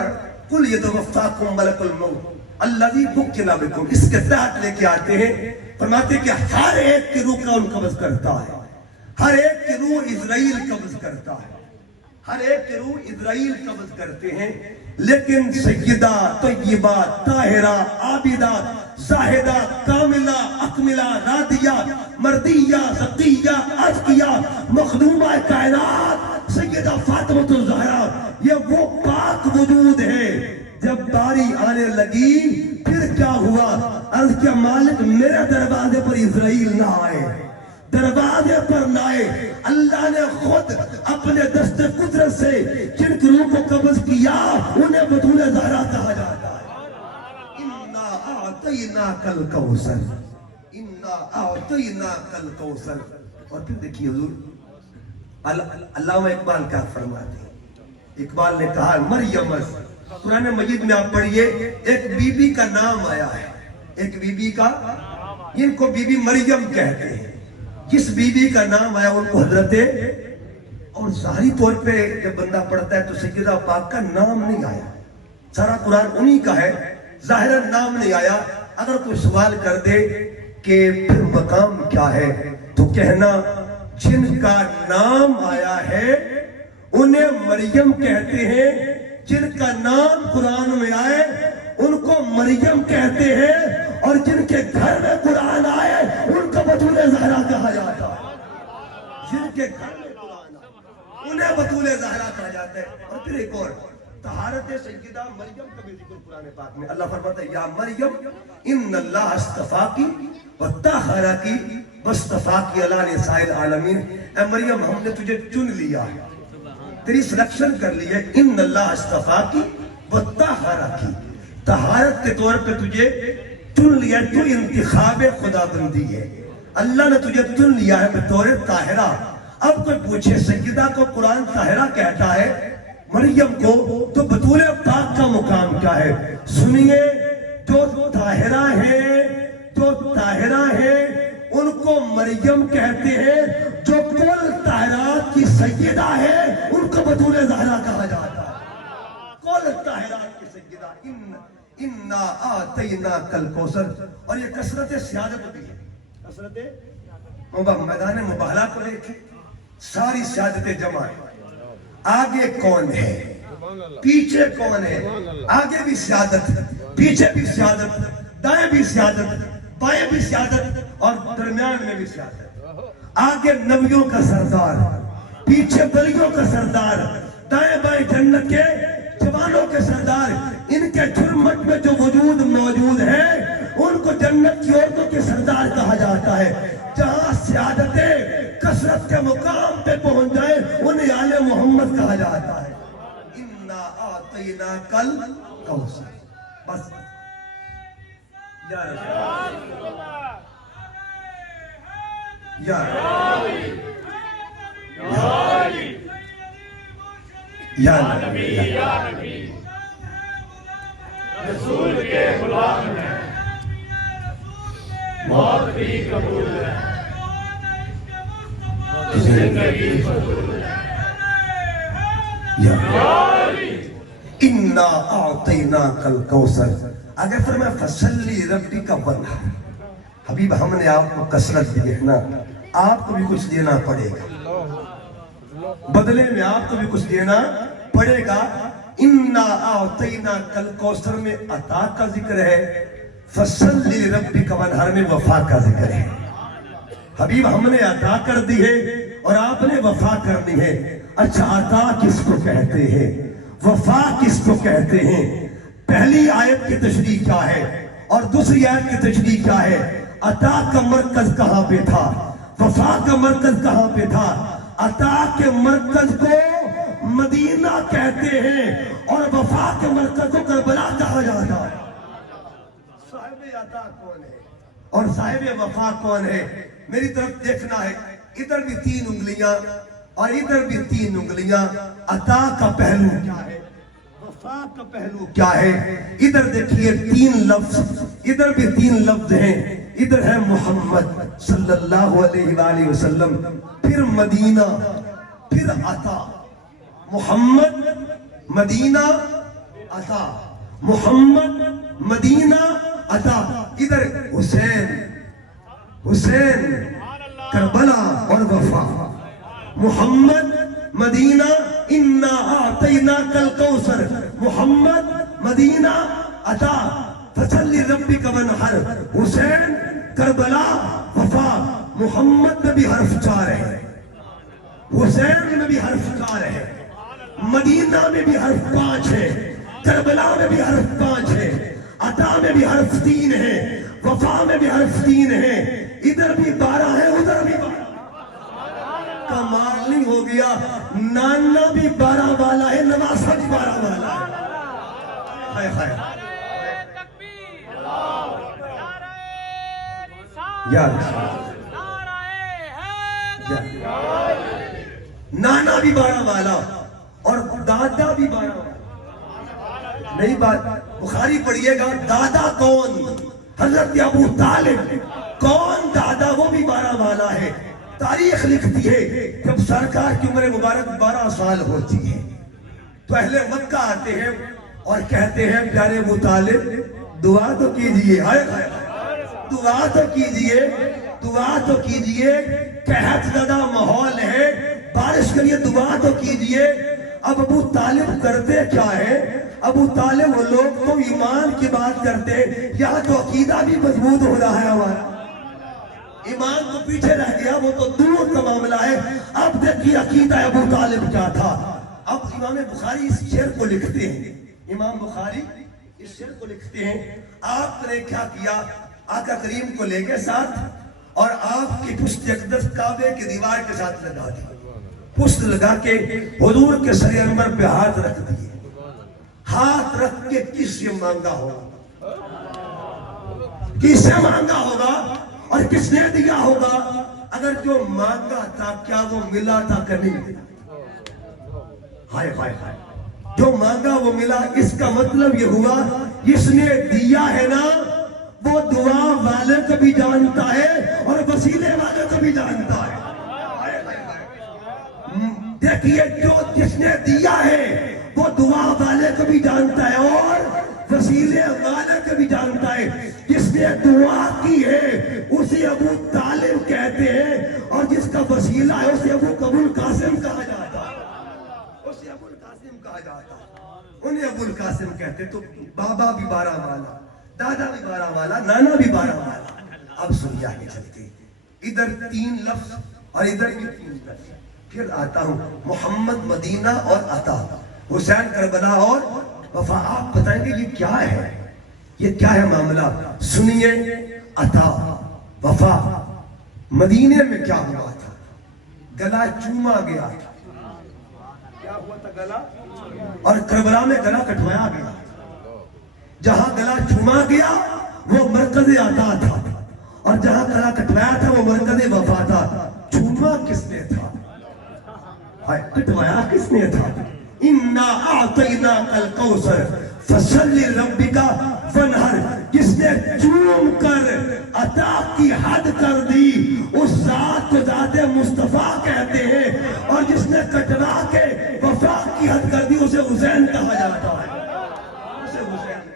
قل یتوفاکم ملک الموت الذی وکل بکم, اس کے تحت لے کے آتے ہیں. فرماتے ہیں کہ ہر ایک کی روح کا ان قبض کرتا ہے, ہر ایک کی روح اسرائیل قبض کرتا ہے, ہر ایک کی روح اسرائیل قبض کرتے ہیں. لیکن سیدہ طیبہ طاہرہ عابدہ زاہدہ کاملہ اکملہ راضیہ مردیہ زکیہ اتقیہ مخدومہ کائنات سیدہ فاطمۃ الزہرا, یہ وہ پاک وجود ہے. جب باری آنے لگی پھر کیا ہوا, عرض کیا مالک میرے دروازے پر اسرائیل نہ آئے, دروازے پر نہ آئے, اللہ نے خود اپنے دست قدرت سے جن کی روح کو قبض کیا انہیں بطول زہرا کہا جاتا ہے. انا اعطیناک الکوثر, انا اعطیناک الکوثر. اور پھر دیکھیے حضور علامہ اقبال کیا فرماتے ہیں. اقبال نے کہا مریم, قرآن مجید میں آپ پڑھیے ایک بی بی کا نام آیا ہے, ایک بی بی کا, جن کو بی بی مریم کہتے ہیں. جس بی بی کا نام آیا ان کو حضرت, اور ظاہری طور پہ جب بندہ پڑھتا ہے تو سیدہ پاک کا نام نہیں آیا, سارا قرآن انہی کا ہے, ظاہر نام نہیں آیا. اگر کوئی سوال کر دے کہ پھر مقام کیا ہے تو کہنا جن کا نام آیا ہے انہیں مریم کہتے ہیں, جن کا نام قرآن میں آئے ان کو مریم کہتے ہیں, اور جن کے گھر میں قرآن آئے ان کو بطول زہرا کہا جاتا ہے. جن کے گھر میں قرآن آئے انہیں بطول زہرا کہا جاتا ہے. اور پھر ایک اور طہارت سیدہ مریم کا بھی ذکر قرآن پاک میں. اللہ فرماتا ہے یا مریم ان اللہ اصطفاکی وطہرکی واصطفاکی علی نساء العالمین. اے مریم ہم نے تجھے چن لیا, تیری سلیکشن کر لی ہے. ان اللہ اصطفاکی وطہرکی, طہارت کے طور پہ تجھے چن لیا. تو انتخاب خدا بندی ہے, اللہ نے تجھے چن لیا ہے بطور طاہرہ. اب کوئی پوچھے سیدہ کو قرآن طاہرہ کہتا ہے, مریم کو تو بطول پاک کا مقام کیا ہے؟ سنیے, جو طاہرہ ہیں ان کو مریم کہتے ہیں. جو کل طاہرات کی سیدہ ہے ان کو بطول زہرا کہا جاتا ہے. کل طاہرات کی سیدہ. انا آتیناک الکوثر. اور یہ کثرت سیادت بھی ہے, کثرت میدان مباہلہ کو دیکھیں, ساری سیادتیں جمع ہیں. آگے کون ہے, پیچھے کون ہے؟ آگے بھی سیادت, پیچھے بھی سیادت, دائیں بھی سیادت, بائیں بھی سیادت, اور درمیان میں بھی سیادت. آگے نبیوں کا سردار, پیچھے ولیوں کا سردار, دائیں بائیں جنت کے جوانوں کے سردار. ان کے جرمت میں جو وجود موجود ہے ان کو جنت کی عورتوں کے سردار کہا جاتا ہے. جہاں سیادتیں کثرت کے مقام پہ پہنچ جائے انہیں آل محمد کہا جاتا ہے. انا آتیناک الکوثر. بس یا رسول اللہ, یا نبی رسول کے غلام ہیں, موت بھی قبول ہے, زندگی فضول ہے. انا اعطیناک الکوثر. اگر فرمایا فصلی ربک وانحر, حبیب ہم نے آپ کو کثرت دی ہے نا, آپ کو بھی کچھ دینا پڑے گا, بدلے میں آپ کو بھی کچھ دینا پڑے گا. انا اعطیناک الکوثر میں عطا کا ذکر ہے, فصلی ربک وانحر میں وفا کا ذکر ہے. حبیب ہم نے عطا کر دی ہے اور آپ نے وفا کرنی ہے. اچھا عطا کس کو کہتے ہیں, وفا کس کو کہتے ہیں؟ پہلی آیت کی تشریح کیا ہے اور دوسری آیت کی تشریح کیا ہے؟ عطا کا مرکز کہاں پہ تھا, وفا کا مرکز کہاں پہ تھا؟ عطا کے مرکز کو مدینہ کہتے ہیں اور وفا کے مرکز کو کربلا کہا جاتا ہے. صاحب عطا کون ہے اور صاحب وفا کون ہے؟ میری طرف دیکھنا ہے, ادھر بھی 3 انگلیاں اور ادھر بھی 3 انگلیاں. عطا کا پہلو کیا ہے, وفا کا پہلو کیا ہے؟ ادھر دیکھیے 3 لفظ, ادھر بھی 3 لفظ ہیں. ادھر ہے محمد صلی اللہ علیہ وآلہ وسلم, پھر مدینہ, پھر عطا. محمد, مدینہ, عطا, محمد, مدینہ, عطا. ادھر حسین, کربلا اور وفا. محمد, مدینہ, انا اعطیناک الکوثر. محمد, مدینہ, عطا, فصلی ربک وانحر. حسین, کربلا, وفا. محمد میں بھی حرف 4 ہے, حسین میں بھی حرف 4 ہے, مدینہ میں بھی حرف 5 ہے, کربلا میں بھی حرف 5 ہے, عطا میں بھی حرف 3 ہے, وفا میں بھی حرف 3 ہے. ادھر بھی 12 ہے, ادھر بھی 12. کمال نہیں ہو گیا, نانا بھی 12 والا ہے, نواسا بھی 12 والا ہے. نانا بھی 12 والا اور دادا بھی 12 والا. نہیں بات, بخاری پڑھیے گا, دادا کون؟ حضرت ابو طالب. کون دادا؟ وہ بھی 12 والا ہے. تاریخ لکھتی ہے جب سرکار کی عمر مبارک 12 سال ہوتی ہے تو اہل مکہ آتے ہیں اور کہتے ہیں پیارے ابو طالب دعا تو کیجئے, دعا تو کیجئے, دعا تو کیجئے, قحط زدہ ماحول ہے, بارش کے لیے دعا تو کیجئے. اب ابو طالب کرتے کیا ہے؟ ابو طالب وہ لوگ تو ایمان کی بات کرتے ہیں، یہاں تو عقیدہ بھی مضبوط ہو رہا ہے ہمارا، ایمان تو پیچھے رہ گیا، وہ تو دور کا معاملہ ہے۔ اب دیکھیے عقیدہ ابو طالب کیا تھا۔ اب امام بخاری اس شعر کو لکھتے ہیں، امام بخاری اس شعر کو لکھتے ہیں، آپ نے کیا کیا، آقا کریم کو لے کے ساتھ اور آپ کی پشت اقدس کعبے کی دیوار کے ساتھ لگا دی، پشت لگا کے حضور کے سر انور پہ ہاتھ رکھ دیے، ہاتھ رکھ کے کس سے مانگا ہوگا، کس سے مانگا ہوگا اور کس نے دیا ہوگا؟ اگر جو مانگا تھا کیا وہ ملا تھا کہ نہیں ملا؟ ہائے ہائے ہائے، جو مانگا وہ ملا، اس کا مطلب یہ ہوا جس نے دیا ہے نا وہ دعا والے کو بھی جانتا ہے اور وسیلے والے کو بھی جانتا ہے۔ دیکھیے جو جس نے دیا ہے وہ دعا والے کو بھی جانتا ہے اور وسیلے والے کو بھی جانتا ہے۔ جس نے دعا کی ہے اسے ابو طالب کہتے ہیں اور جس کا وسیلہ ہے اسے ابو القاسم کہا جاتا ہے، اسے ابو القاسم کہا جاتا ہے، انہیں ابو القاسم کہتے۔ تو بابا بھی 12 والا، دادا بھی 12 والا، نانا بھی 12 والا۔ اب سن جانے چلتے، ادھر 3 لفظ اور ادھر بھی 3 لفظ۔ پھر آتا ہوں محمد مدینہ اور عطا، حسین کربلا اور وفا۔ آپ بتائیں گے یہ کیا ہے، یہ کیا ہے معاملہ؟ سنیے، عطا وفا، مدینے میں کیا ہوا تھا؟ گلا چوما گیا، کیا ہوا تھا گلا؟ اور کربلا میں گلا کٹوایا گیا۔ جہاں گلا چوما گیا وہ مرکز عطا تھا اور جہاں گلا کٹوایا تھا وہ مرکز وفا تھا۔ چوما کس نے تھا؟ کٹوایا کس نے تھا؟ اِنَّا أَعْطَيْنَاكَ الْكَوْثَرَ فَصَلِّ لِرَبِّكَ وَانْحَرْ۔ جس نے چوم کر عطا کی حد کر دی اس ذات کو ذات مصطفیٰ کہتے ہیں، اور جس نے کٹوا کے وفا کی حد کر دی اسے حسین کہا جاتا ہے، اسے حسین۔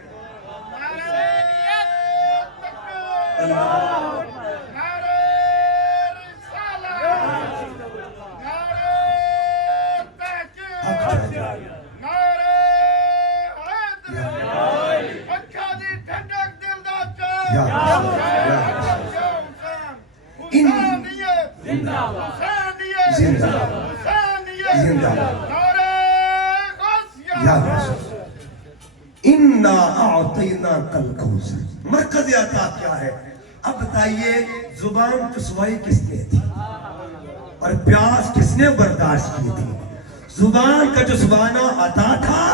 اِنَّا أَعْطَيْنَاكَ الْكَوْثَرَ، مرکز عطا کیا ہے؟ اب بتائیے زبان چسوائی کس نے تھی اور پیاس کس نے برداشت کی تھی؟ زبان کا چسوانا عطا تھا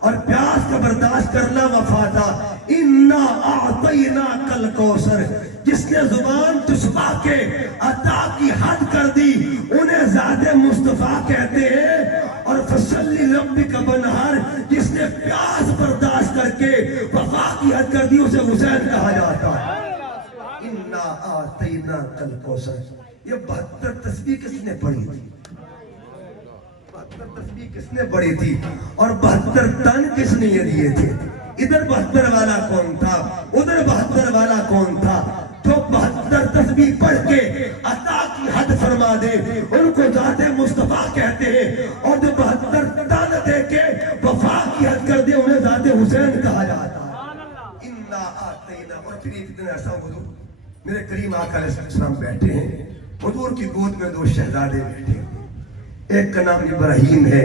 اور پیاس کا برداشت کرنا وفا تھا۔ اِنَّا أَعْطَيْنَاكَ الْكَوْثَرَ، جس نے زبان چسوا کے عطا کی حد کر دی انہیں ذات مصطفیٰ کہتے ہیں، اور فصلی لربک وانحر، جس نے پیاس برداشت کر کے وفا کی حد کر دی اسے حسین کہا جاتا ہے۔ اِنَّا أَعْطَيْنَاكَ الْكَوْثَرَ، یہ 72 تسبیح کس نے پڑھی تھی؟ 72 تسبیح کس نے پڑھی تھی اور 72 تن کس نے یہ دیے تھے؟ ادھر 72 والا کون تھا، ادھر 72 والا کون تھا؟ جو 72 تسبیح پڑھ کے عطا کی حد فرما دے ان کو ذات مصطفیٰ کہتے ہیں، اور جو 72 تن دے کے وفا کی حد کر دے انہیں ذات حسین کہا جاتا ہے۔ اِنَّا أَعْطَيْنَا، اور پھر ایک دن ایسا حضور میرے کریم آقا علیہ السلام بیٹھے ہیں، حضور کی گود میں 2 شہزادے بیٹھے ہیں، ایک کا نام ابراہیم ہے،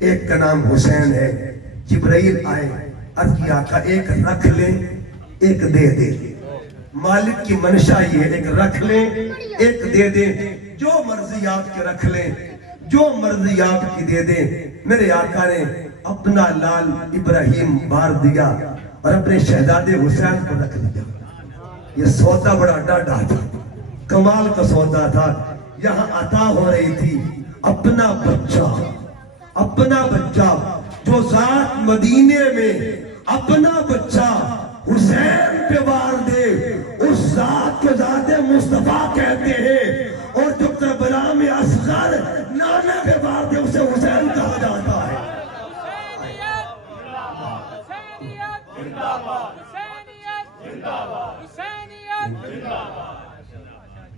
ایک کا نام حسین ہے۔ جبرائیل آئے، عرض کی آقا ایک رکھ لیں ایک دے دے، مالک کی منشا یہ ہے، ایک رکھ لیں ایک دے دیں، جو مرضی آپ کے رکھ لیں جو مرضی آپ کی دے دیں۔ میرے آقا نے اپنا لال ابراہیم بار دیا اور اپنے شہزادے حسین کو رکھ لیا۔ یہ سودا بڑا ڈاڈا تھا، کمال کا سودا تھا۔ یہاں عطا ہو رہی تھی اپنا بچہ جو ذات مدینے میں اپنا بچہ حسین پہ وار دے اس ذات کو ذات مصطفیٰ کہتے ہیں، اور جو کربلا میں اصغر نانے پہ وار دے اسے حسین کہا جاتا ہے۔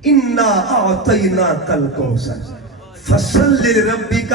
اِنَّا أَعْطَيْنَاكَ الْكَوْثَرَ فَصَلِّ لِرَبِّكَ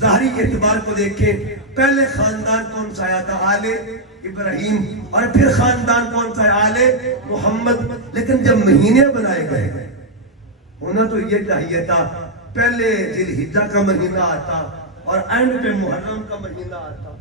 ظاہری اعتبار کو دیکھیں، پہلے خاندان کون سا آیا تھا؟ آل ابراہیم، اور پھر خاندان کون سا ہے؟ آل محمد۔ لیکن جب مہینے بنائے گئے ہونا تو یہ چاہیے تھا پہلے ذی الحجہ کا مہینہ آتا اور اینڈ پہ محرم کا مہینہ آتا۔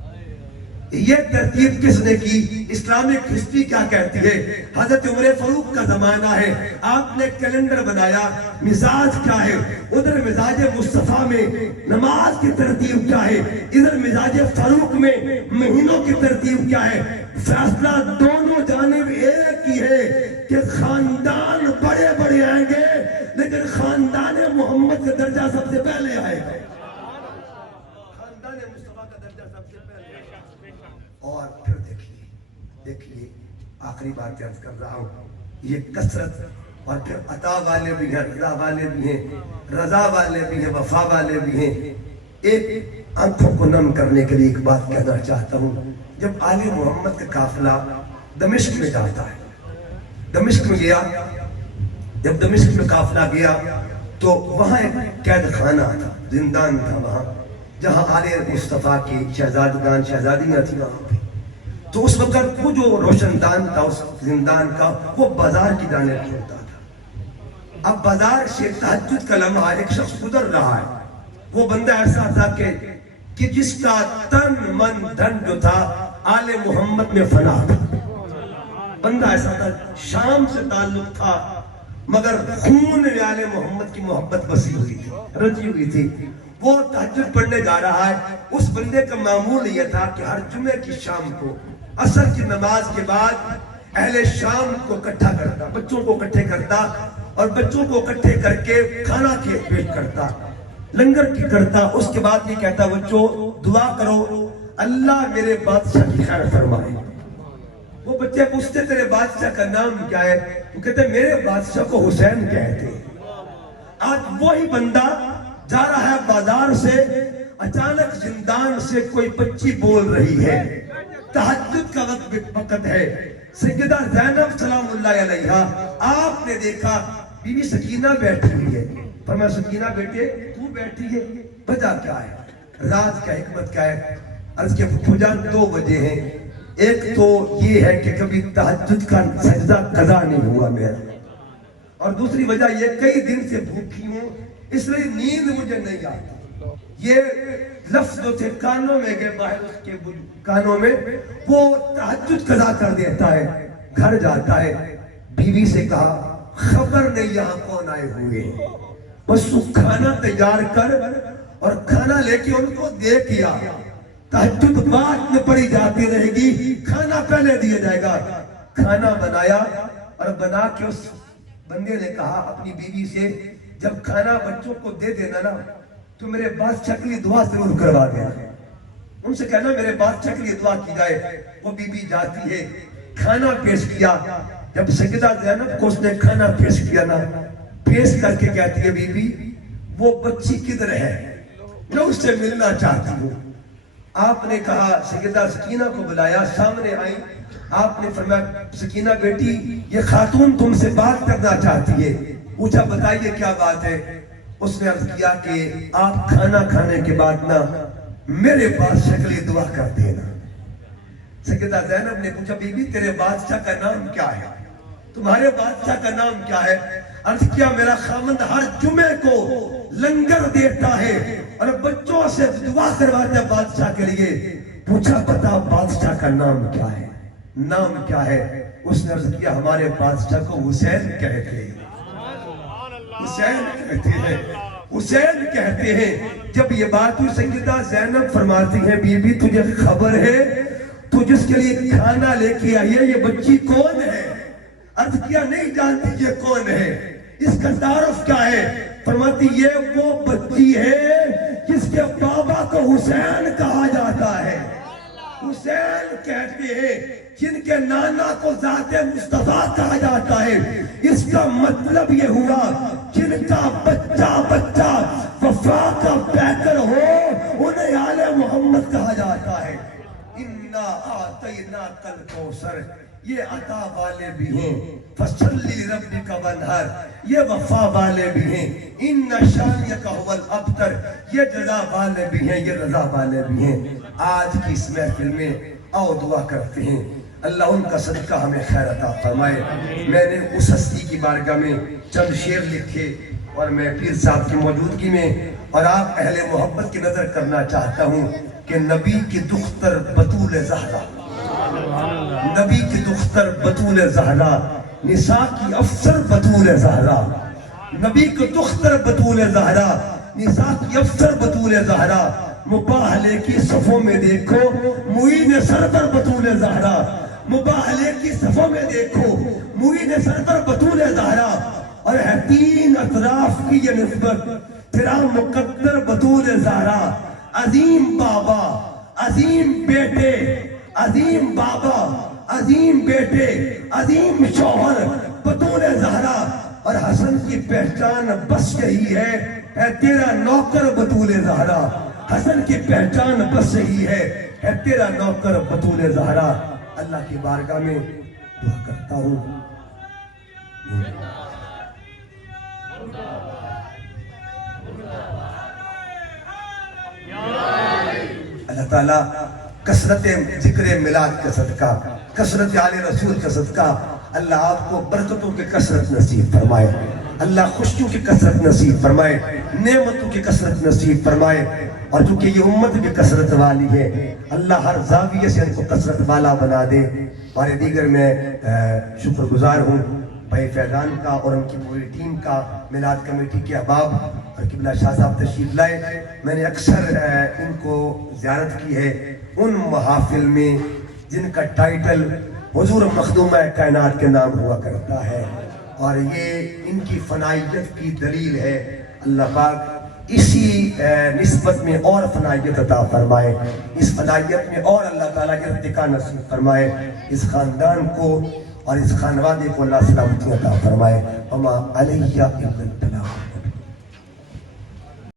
یہ ترتیب کس نے کی؟ اسلامک ہسٹری کیا کہتی ہے؟ حضرت عمر فاروق کا زمانہ ہے، آپ نے کیلنڈر بنایا، مزاج کیا ہے؟ ادھر مزاج مصطفیٰ میں نماز کی ترتیب کیا ہے، ادھر مزاج فاروق میں مہینوں کی ترتیب کیا ہے؟ فیصلہ دونوں جانب ایک ہی ہے کہ خاندان بڑے بڑے آئیں گے، لیکن خاندان محمد کا درجہ سب سے پہلے آئے گا، خاندان مصطفیٰ کا درجہ سب سے پہلے آئے گا۔ اور پھر دیکھیے آخری بات عرض کر رہا ہوں، یہ کثرت اور پھر عطا والے بھی ہیں، رضا والے بھی ہیں، رضا والے بھی ہیں، وفا والے بھی ہیں۔ ایک آنکھوں کو نم کرنے کے لیے ایک بات کہنا چاہتا ہوں، جب آل محمد کا قافلہ دمشق میں جاتا ہے، دمشق میں گیا، جب دمشق میں قافلہ گیا تو وہاں ایک قید خانہ تھا، زندان تھا وہاں، جہاں آل مصطفیٰ کی شہزادگان شہزادیاں تھیں وہاں پہ۔ تو اس وقت وہ جو روشن دان تھا اس زندان کا، وہ بازار کی جانب کھلتا تھا۔ اب بازار سے تہجد کا لمحہ ایک شخص گزر رہا ہے، وہ بندہ ایسا تھا کہ جس کا تن من دھن جو تھا آل محمد میں فنا تھا۔ بندہ ایسا تھا، شام سے تعلق تھا، مگر خون میں آل محمد کی محبت بسی ہوئی تھی، رچی ہوئی تھی۔ وہ تہجد پڑھنے جا رہا ہے، اس بندے کا معمول یہ تھا کہ ہر جمعے کی شام کو عصر کی نماز کے بعد اہل شام کو اکٹھا کرتا، بچوں کو اکٹھے کرتا اور بچوں کو اکٹھے کر کے کھانا پیش کرتا، لنگر کی کرتا۔ اس کے بعد یہ کہتا، بچوں دعا کرو اللہ میرے بادشاہ کی خیر فرمائے۔ وہ بچے پوچھتے تیرے بادشاہ کا نام کیا ہے؟ وہ کہتے میرے بادشاہ کو حسین کہتے ہیں۔ آج وہی بندہ جا رہا ہے بازار سے، اچانک زندان سے کوئی بچی بول رہی ہے، تہجد کا وقت ہے، سیدہ زینب سلام اللہ علیہا، آپ نے دیکھا بی بی سکینہ بیٹھی ہوئی ہے، فرمایا سکینہ بیٹے تو بیٹھی ہے، وجہ کیا ہے، راز کا حکمت کیا ہے؟ عرض کے پھپھو جان دو وجہ ہیں، ایک تو یہ ہے کہ کبھی تہجد کا سجدہ قضا نہیں ہوا میرا، اور دوسری وجہ یہ کئی دن سے بھوکی ہوں اس لیے نیند مجھے نہیں آتی۔ یہ لفظ جو تھے کانوں میں گئے باہر اس کے کانوں میں، وہ تہجد قضا کر دیتا ہے، گھر جاتا ہے، بیوی سے کہا خبر نہیں یہاں کون آئے ہوئے ہیں، بس تو کھانا تیار کر اور کھانا لے کے ان کو دے کیا، تہجد بعد میں پڑی جاتی رہے گی، کھانا پہلے دیا جائے گا۔ کھانا بنایا اور بنا کے اس بندے نے کہا اپنی بیوی سے جب کھانا بچوں کو دے دینا نا تو میرے بادشاہ کے لیے دعا ضرور کروا دینا، ان سے کہنا میرے بادشاہ کے لیے دعا کی جائے۔ وہ بیوی جاتی ہے، کھانا پیش کیا، جب سیدہ زینب کو اس نے کھانا پیش کیا نا، پیش کر کے کہتی ہے بیوی وہ بچی کدھر ہے، میں اس سے ملنا چاہتی ہوں۔ آپ نے کہا سیدہ سکینہ کو بلایا، سامنے آئی، آپ نے فرمایا سکینہ بیٹی یہ خاتون تم سے بات کرنا چاہتی ہے۔ پوچھا بتائیے کیا بات ہے؟ اس نے عرض کیا کہ آپ کھانا کھانے کے بعد نا میرے بادشاہ کے لیے دعا کر دینا۔ سیدہ زینب نے پوچھا بی بی تیرے بادشاہ کا نام کیا ہے، تمہارے بادشاہ کا نام کیا ہے؟ عرض کیا میرا خامند ہر جمعے کو لنگر دیتا ہے اور بچوں سے دعا کرواتا ہے بادشاہ کے لیے۔ پوچھا بتا بادشاہ کا نام کیا ہے؟ نام کیا ہے؟ اس نے عرض کیا ہمارے بادشاہ کو حسین کہتے ہیں، حسین کہتے ہیں، حسین کہتے ہیں۔ جب یہ بات ہوئی سیدہ زینب فرماتی ہیں بی بی تجھے خبر ہے تو جس کے لیے کھانا لے کے آئی ہے یہ بچی کون ہے؟ عرض کیا نہیں جانتی یہ کون ہے، اس کا تعارف کیا ہے؟ فرماتی یہ وہ بچی ہے جس کے بابا کو حسین کہا جاتا ہے، حسین کہتے ہیں جن کے نانا کو ذات مصطفیٰ کہا جاتا ہے۔ اس کا مطلب یہ ہوا جن کا بچہ بچہ وفا کا پیکر ہو انہیں آل محمد کہا جاتا ہے۔ اِنَّا آتَيْنَاكَ الْكَوْثَرَ، یہ عطا والے بھی ہیں فصلی لربک وانحر، یہ وفا والے بھی ہیں، ان شانیک هو الابتر، یہ جزا والے بھی ہیں، یہ رضا والے بھی ہیں۔ آج کی اس محفل میں آؤ دعا کرتے ہیں اللہ ان کا صدقہ ہمیں خیر عطا فرمائے۔ میں نے اس ہستی کی بارگاہ میں چند شعر لکھے اور میں پیر صاحب کی موجودگی میں اور آپ اہل محبت کی نظر کرنا چاہتا ہوں کہ نبی کی دختر بطول زہرا، نبی کی دختر بطول زہرا، نساء کی افسر بطول زہرا، نبی کی دختر بطول زہرا، نساء کی افسر بطول زہرا، مباہلے کی صفوں میں دیکھو معین سرور بطول زہرا، مباہلے کی صفوں میں دیکھو معین سرور بطول زہرا، اور ہے تین اطراف کی یہ نسبت تیرا مقدر بطول زہرا، عظیم بابا عظیم بیٹے، عظیم بابا عظیم بیٹے، عظیم شوہر بطول زہرا، اور حسن کی پہچان بس یہی ہے تیرا نوکر بطول زہرا، حسن کی پہچان بس یہی ہے تیرا نوکر بطول زہرا۔ اللہ کی بارگاہ میں دعا کرتا ہوں اللہ تعالیٰ کثرت ذکر میلاد کا صدقہ، کثرت آل رسول کا صدقہ اللہ آپ کو برکتوں کی کثرت نصیب فرمائے، اللہ خوشیوں کی کثرت نصیب فرمائے، نعمتوں کی کثرت نصیب فرمائے، اور چونکہ یہ امت بھی کثرت والی ہے اللہ ہر زاویے سے ان کو کثرت والا بنا دے۔ اور دیگر میں شکر گزار ہوں بھائی فیضان کا اور ان کی پوری ٹیم کا، میلاد کمیٹی کے احباب اور قبلہ شاہ صاحب تشریف لائے۔ میں نے اکثر ان کو زیارت کی ہے ان محافل میں جن کا ٹائٹل حضور مخدومہ کائنات کے نام ہوا کرتا ہے، اور یہ ان کی فنائیت کی دلیل ہے۔ اللہ پاک اسی نسبت میں اور فنائیت عطا فرمائے، اس فنائیت میں اور اللہ تعالیٰ ارتقا نصیب فرمائے، اس خاندان کو اور اس خانوادے کو اللہ سلامتی عطا فرمائے۔ وما علیہ الا البلاغ۔